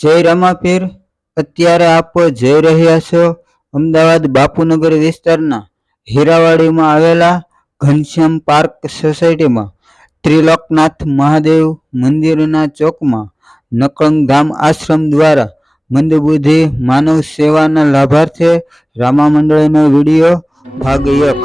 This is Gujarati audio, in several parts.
જય રમાપીર. અત્યારે આપ જઈ રહ્યા છો અમદાવાદ બાપુનગર વિસ્તારના હીરાવાડીમાં આવેલા ઘનશ્યામ પાર્ક સોસાયટીમાં. ત્રિલોકનાથ મહાદેવ મંદિરના ચોકમાં નકળંગ ધામ આશ્રમ દ્વારા મંદબુદ્ધિ માનવ સેવાના લાભાર્થે રામા મંડળીનો વીડિયો ભાગ એક.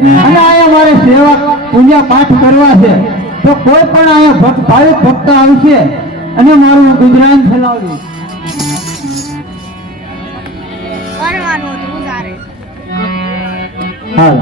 અને અહીંયા મારે સેવા પૂજા પાઠ કરવા છે. તો કોઈ પણ અહીંયા ભક્ત ભાવિક ભક્ત આવશે અને મારું ગુજરાન ફેલાવ્યું હાલ.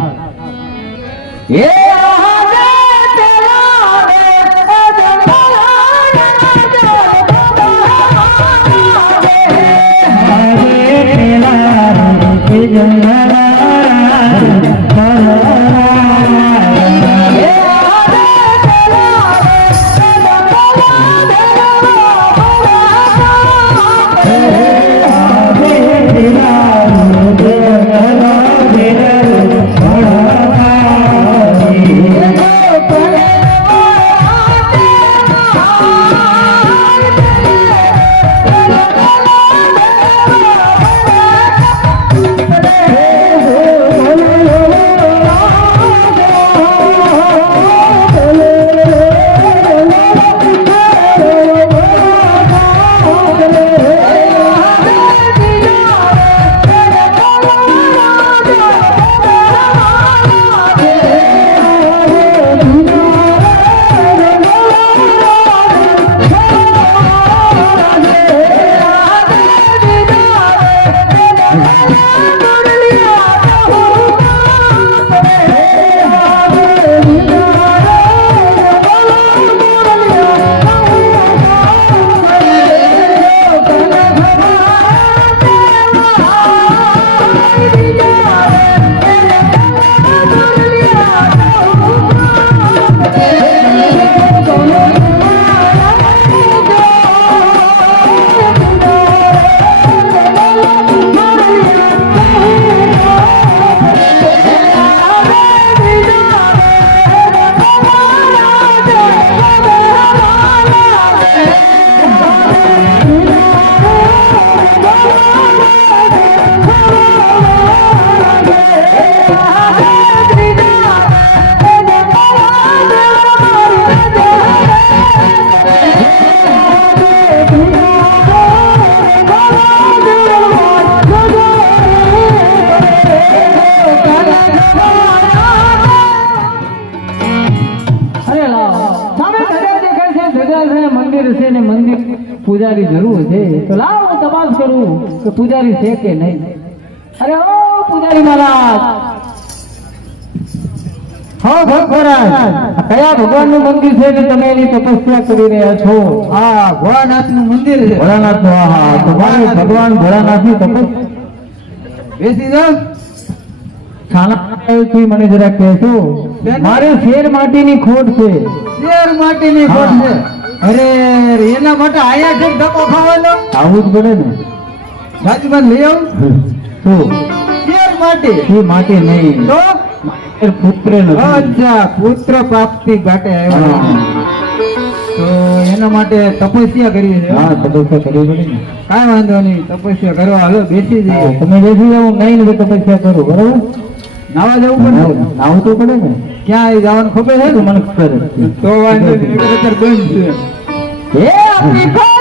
પૂજારી જરૂર છે. તો લાવ તપાસ કરું કે પૂજારી છે કે નહીં. અરે ઓ પૂજારી મહારાજ. હો ભગવાન. કયા ભગવાનનું મંદિર છે કે તમે એની તપસ્યા કરી રહ્યા છો? હા ભોળાનાથનું મંદિર છે. ભોળાનાથ હા તમારે ભગવાન ભોળાનાથની તપસ્યા. બેસી જાઓ. ખાના મને જરા કહેશો. મારે શેર માટીની ખોટ છે. શેર માટીની ખોટ છે. અરે એના માટે આયા છે ધક્કો ખાવાનો? આવું જ પડે ને. રાજમાં લઈ આવું? તો કેર માટે? એ માટે નહીં. તો? પુત્ર અચ્છા પુત્ર પ્રાપ્તિ માટે આવ્યો. તો એના માટે તપસ્યા કરી છે હા તપસ્યા કરવી પડે ને. કાંઈ વાંધો નહીં તપસ્યા કરવા હાલો બેસી જઈએ. તમે બેસી જાવ નહીં તપસ્યા કરો બરાબર? નાવા જવું પડે? નાવું તો પડે ને. ક્યાં જવાનું ખબર છે તો મને ખબર. તો વાંધો નહીં બંધ છે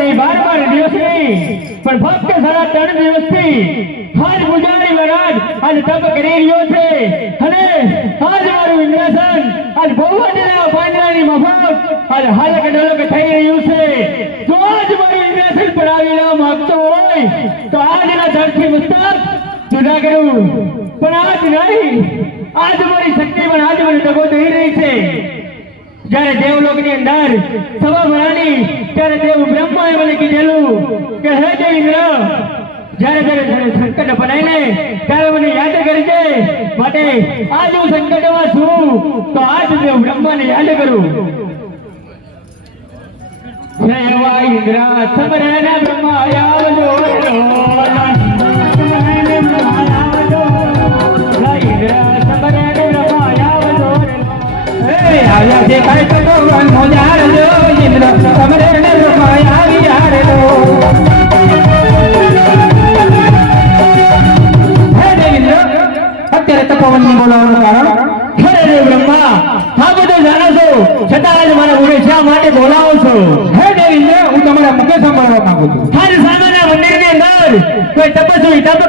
નહીં બાર બાર દિવસ નહીં, પણ ફક્ત સાડા ત્રણ દિવસથી હાજ ગુજરાતી મહારાજ આજ તપ કરી રહ્યો છે. અને આજ મારું ઇન્દ્રાસન આજ ભગવાનના પાંજરાની મફત આજ હાલક ડલક થઈ રહ્યું છે. જો આજ મારું ઇન્દ્રાસન પડાવી લેવા માંગતો હોય, તો આજના ધરતી મસ્તક જુદા કરું. પણ આજ નહીં, આજ મારી શક્તિ પણ આજ મને દગો થઈ રહી છે. જ્યારે દેવલોકની અંદર સભા ભરાણી, ત્યારે બ્રહ્માએ મને કીધેલું કે હે જય દેવેન્દ્ર જ્યારે જ્યારે સંકટ બનાવીને ત્યારે મને યાદ કરજે, માટે આજ હું સંકટમાં છું, તો આજ દેવ બ્રહ્માને યાદ કરું. જય ઇન્દ્ર, સમરેના બ્રહ્મા આવજો ઇન્દ્ર હે આવ્યા છે કાય તો ભગવાન મોજાર જો ઇન્દ્ર.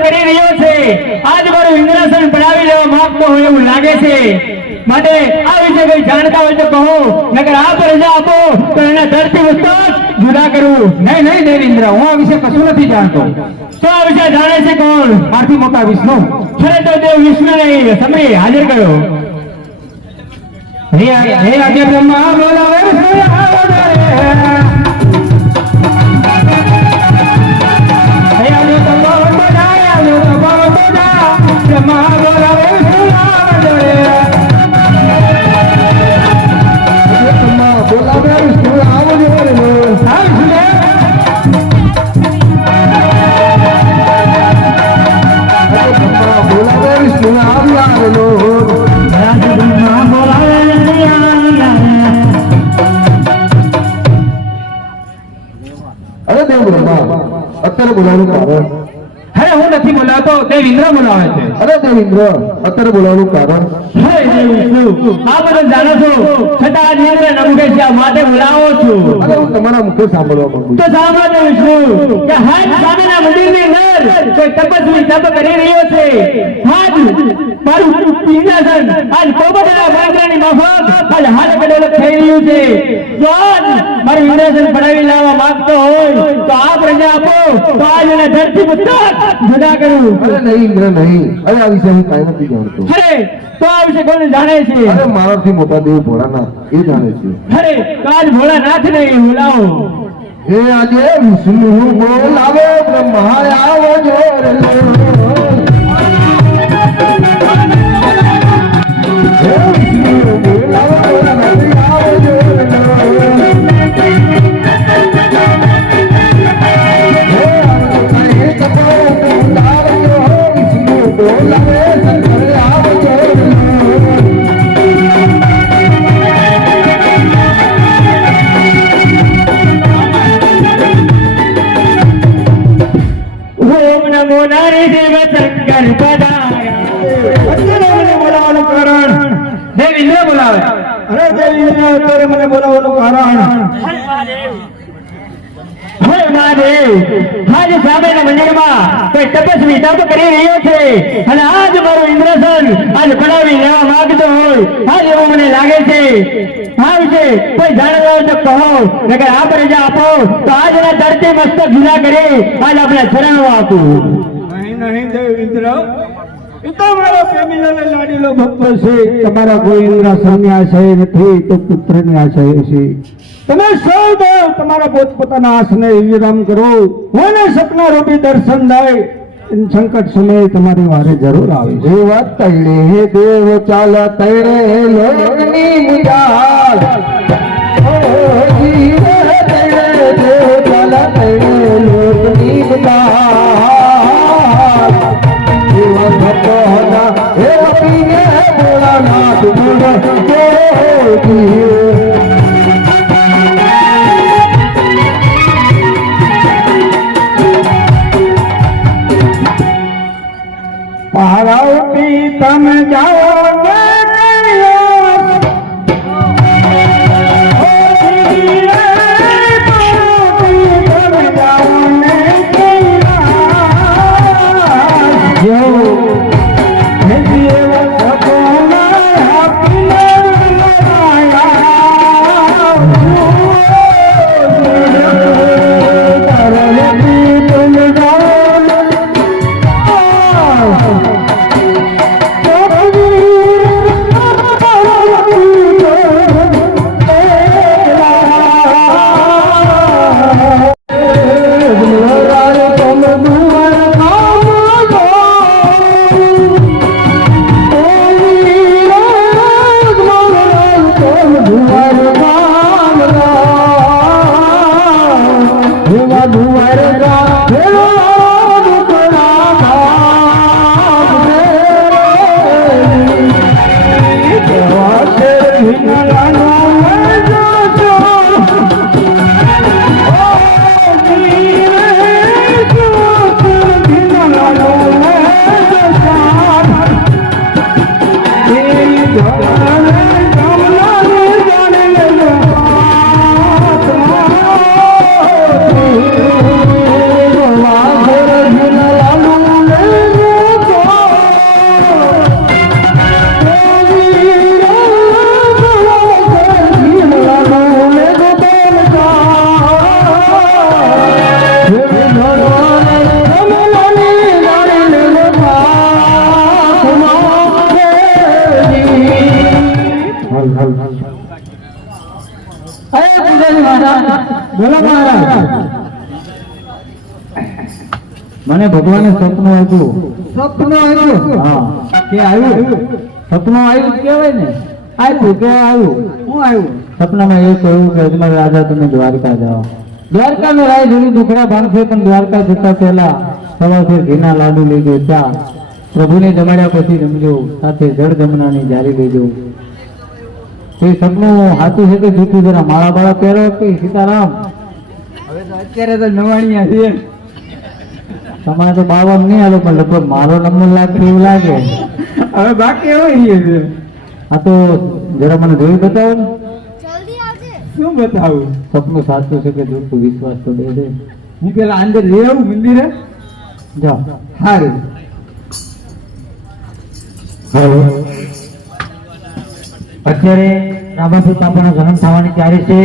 કરી રહ્યો છે. આજ મારું ઇન્દ્રાસન બનાવી લેવા માંગતો હોય એવું લાગે છે. માટે આ વિશે કઈ જાણતા હોય તો કહો. નકર આપ રજા આપો તો એના ધરતી પુસ્તક જુદા કરવું નહીં નહીં, દેવેન્દ્ર, હું આ વિશે કશું નથી જાણતો. તો આ વિશે જાણે છે કોણ? મારથી મોટા વિષ્ણુ. ખરેખર દેવ વિષ્ણુ નહીં સમય હાજર કર્યો હે હે બ્રહ્મા બોલાવે. ઇન્દ્ર અત્યારે બોલાવવાનું કારણ? આ બધા જાણો છો છતાં આજ ઇન્દ્ર નમુકે છે આ માટે બોલાવો છું અરે હું તમારા મુખે સાંભળવા માંગુ તો સાંભળો વિષ્ણુ કે હાજ સામેના મંદિરની અંદર કોઈ તપસ્વી તપ કરી રહ્યો છે. હાજ મારું સિંહાસન આજ પોપટના બાંધરાની માફક આજ હાથ કડોલક થઈ રહ્યું છે. જો મારું સિંહાસન પડાવી લાવવા માંગતો હોય તો આ પ્રજા આપો તો આજ એને ધરતી પુસ્તક જુદા કરું. અરે નહીં ઇન્દ્ર નહીં. અરે આ વિશે હું કાંઈ નથી જાણતો. અરે તો આ વિશે કોને જાણે છે? અરે મારાથી મોટા દેવ ભોળાનાથ એ જાણે છે. અરે કાલ ભોળાનાથ ને બોલાવો. હે આજે વિષ્ણુ બોલાવો બ્રહ્મા આવો જોર લે હે વિષ્ણુ બોલાવે. નારી દેવ શંકર પધાર્યા. અત્યારે કારણ દેવ બોલાવે. અરે દેવીને અત્યારે મને બોલાવવાનું કારણ. હે મહાદેવ આજ સામેના મંદિરમાં કોઈ તપસ્વી તપ કરી રહ્યો છે અને આજ મારું ઇન્દ્રસન આજ બનાવી લેવા માંગતો હોય આજ એવું મને લાગે છે. આ છે કોઈ જાણવા હોય તો કહો નકર આ પરિજા આપો તો આજના ધરતી મસ્તક જુદા કરી આજ આપણે ચરણો આપું. નહીં દેવ ઇન્દ્ર. પુત્રની આશય છે તમે સૌ દેવ તમારા પોતપોતાના આસને વિરામ કરો. મને સપના રૂપી દર્શન થાય સંકટ સમયે તમારી વારે જરૂર આવે વાત તૈડે હે દેવ ચાલ તૈડે લોકની મુજાલ પારાવતી તમે જાઓ મને ભગવાને સપનું આપ્યું. સપનું આવ્યું હા. કે આવ્યું સપનું આવ્યું કહેવાય ને. આવ્યું કે આવ્યું હું આવ્યું સપનામાં એ કહ્યું કે અજમલ રાજા તમે દ્વારકા જાઓ. દ્વારકા નો રાય જુદી દુખડા ભાંગશે પણ દ્વારકા જતા પહેલા સવારથી ઘીના લાડુ લેજો ચા. પ્રભુને જમાડ્યા પછી જમજો સાથે જળ જમનાની જારી લેજો એ સપનું હાથું છે કે જૂઠું? જરા માળા બાળા પહેરો કે સીતારામ? હવે તો અત્યારે તો નવાણિયા છે તમારે તો બાવન નહીં આવે પણ લગભગ મારો નંબર લાગે એવું લાગે. હવે બાકી હોય છે. આ તો જરા મને જોઈ બતાવો ને. શું બતાવું? સપનું સાચું છે કે જોતું વિશ્વાસ તો દે દે હું પેલા અંદર લઈ આવું મંદિરે? જા. હારું. અત્યારે રામાપુર બાપાનો જન્મ થવાની તૈયારી છે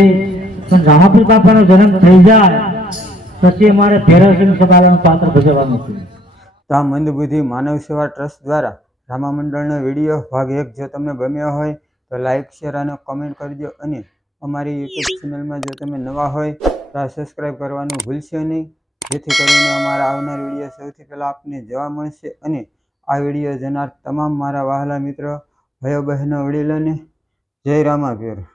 પણ રામાપુર બાપાનો જન્મ થઈ જાય. પછી અમારે ફેરવસિંહ સભાવાનું પાત્ર ભજવવાનું છે તો આ મંદબુદ્ધિ માનવ સેવા ટ્રસ્ટ દ્વારા રામા મંડળનો વીડિયો ભાગ એક જો તમને ગમ્યો હોય તો લાઈક, શેર અને કોમેન્ટ કરજો અને અમારી યુટ્યુબ ચેનલમાં જો તમે નવા હોય તો આ સબસ્ક્રાઈબ કરવાનું ભૂલશો નહીં. જેથી કરીને અમારા આવનાર વીડિયો સૌથી પહેલાં આપને જોવા મળશે અને આ વીડિયો જનાર તમામ મારા વહાલા મિત્રો, ભાઈઓ બહેનો, વડીલોને જય રામા રામાપીર